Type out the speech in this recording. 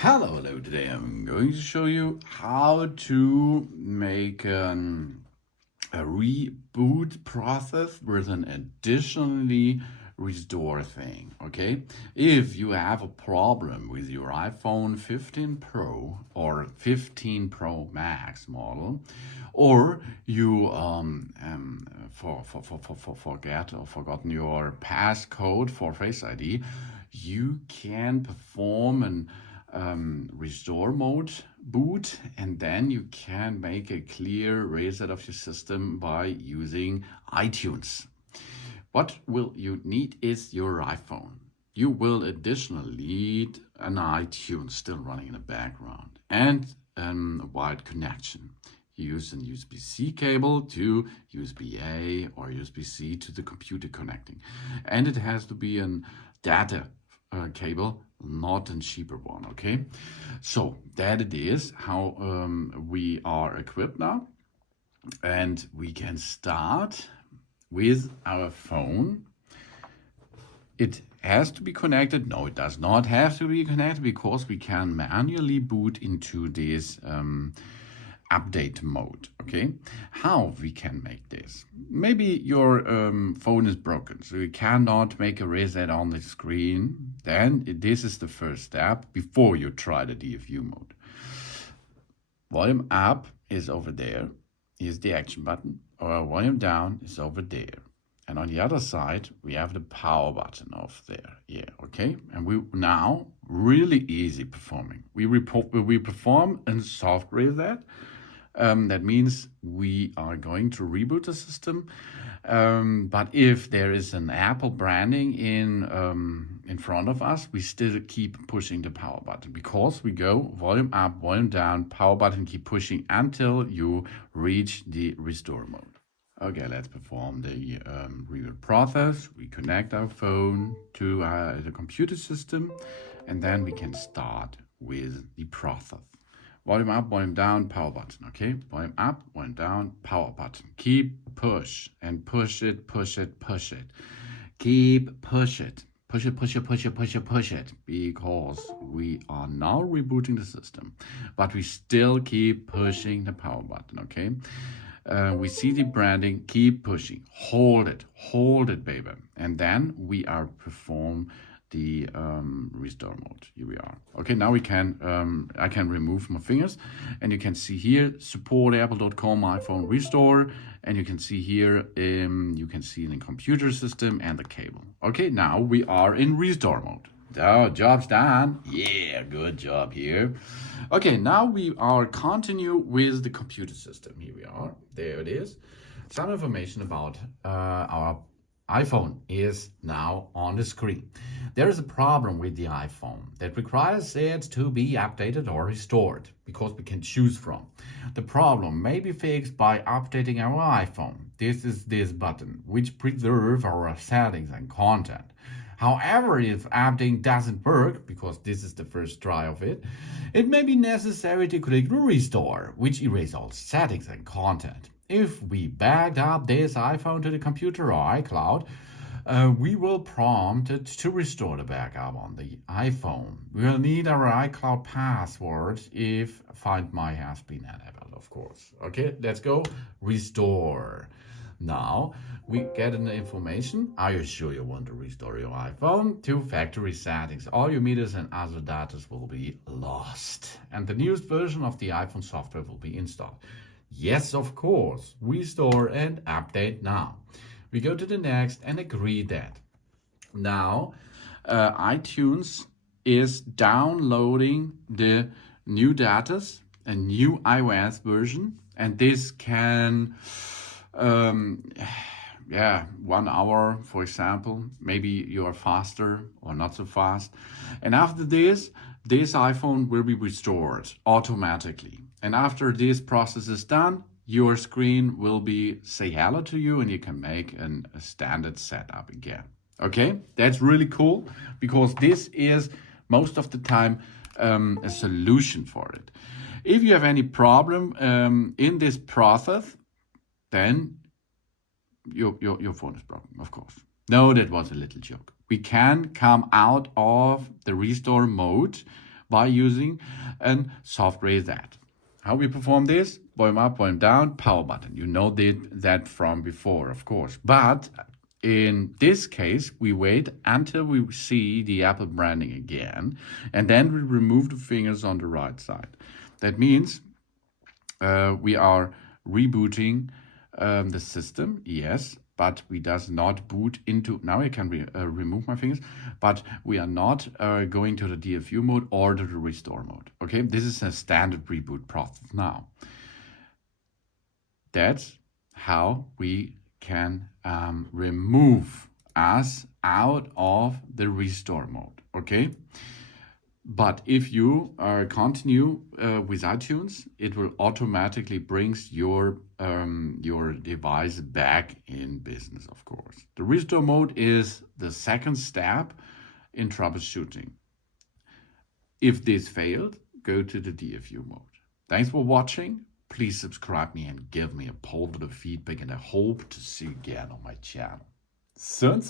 Hello, today I'm going to show you how to make a reboot process with an additionally restore thing. Okay, if you have a problem with your iPhone 15 Pro or 15 Pro Max model, or you forget or forgotten your passcode for Face ID, you can perform an restore mode boot, and then you can make a clear reset of your system by using iTunes. What will you need is your iPhone. You will additionally need an iTunes still running in the background and a wired connection. You use an USB-C cable to USB-A or USB-C to the computer connecting, and it has to be a data cable, not a cheaper one. Okay, so that it is how we are equipped now, and we can start with our phone. It has to be connected. No, it does not have to be connected, because we can manually boot into this update mode. Okay, how we can make this? Maybe your phone is broken, so you cannot make a reset on the screen. Then this is the first step before you try the DFU mode. Volume up is over there. Here's the action button. Or volume down is over there. And on the other side, we have the power button off there. Yeah, okay. And we now really easy performing. We perform a soft reset. That means we are going to reboot the system. But if there is an Apple branding in front of us, we still keep pushing the power button, because we go volume up, volume down, power button, keep pushing until you reach the restore mode. Okay, let's perform the reboot process. We connect our phone to the computer system, and then we can start with the process. Volume up, volume down, power button. Okay, volume up, volume down, power button. Keep push and push it, push it, push it. Keep push it. Push it, push it, push it, push it, push it, because we are now rebooting the system, but we still keep pushing the power button. Okay. We see the branding, keep pushing, hold it, baby. And then we are perform the restore mode. Here we are. Okay, now we can, I can remove my fingers, and you can see here, support apple.com iPhone restore, and you can see here, you can see the computer system and the cable. Okay, now we are in restore mode. Oh, job's done. Yeah, good job here. Okay, now we are continue with the computer system. Here we are. There it is. Some information about our iPhone is now on the screen. There is a problem with the iPhone that requires it to be updated or restored, because we can choose from. The problem may be fixed by updating our iPhone. This is this button, which preserves our settings and content. However, if updating doesn't work, because this is the first try of it, it may be necessary to click restore, which erases all settings and content. If we backed up this iPhone to the computer or iCloud, we will prompt it to restore the backup on the iPhone. We will need our iCloud password if Find My has been enabled, of course. Okay, let's go restore. Now we get an information. Are you sure you want to restore your iPhone to factory settings? All your meters and other data will be lost, and the newest version of the iPhone software will be installed. Yes, of course. Restore and update now. We go to the next and agree that. Now, iTunes is downloading the new datas, a new iOS version, and this can, 1 hour, for example. Maybe you're faster or not so fast. And after this iPhone will be restored automatically. And after this process is done, your screen will be say hello to you, and you can make a standard setup again. Okay, that's really cool, because this is most of the time a solution for it. If you have any problem in this process, then your phone is broken, of course. No, that was a little joke. We can come out of the restore mode by using a software that. How we perform this? Volume up, volume down, power button. You know that from before, of course. But in this case, we wait until we see the Apple branding again, and then we remove the fingers on the right side. That means we are rebooting the system, yes, but we does not boot into, now I can remove my fingers, but we are not going to the DFU mode or to the restore mode. Okay, this is a standard reboot process now. That's how we can remove us out of the restore mode. Okay. But if you continue with iTunes, it will automatically brings your device back in business, of course. The restore mode is the second step in troubleshooting. If this failed, go to the DFU mode. Thanks for watching. Please subscribe me and give me a positive feedback, and I hope to see you again on my channel. Soon.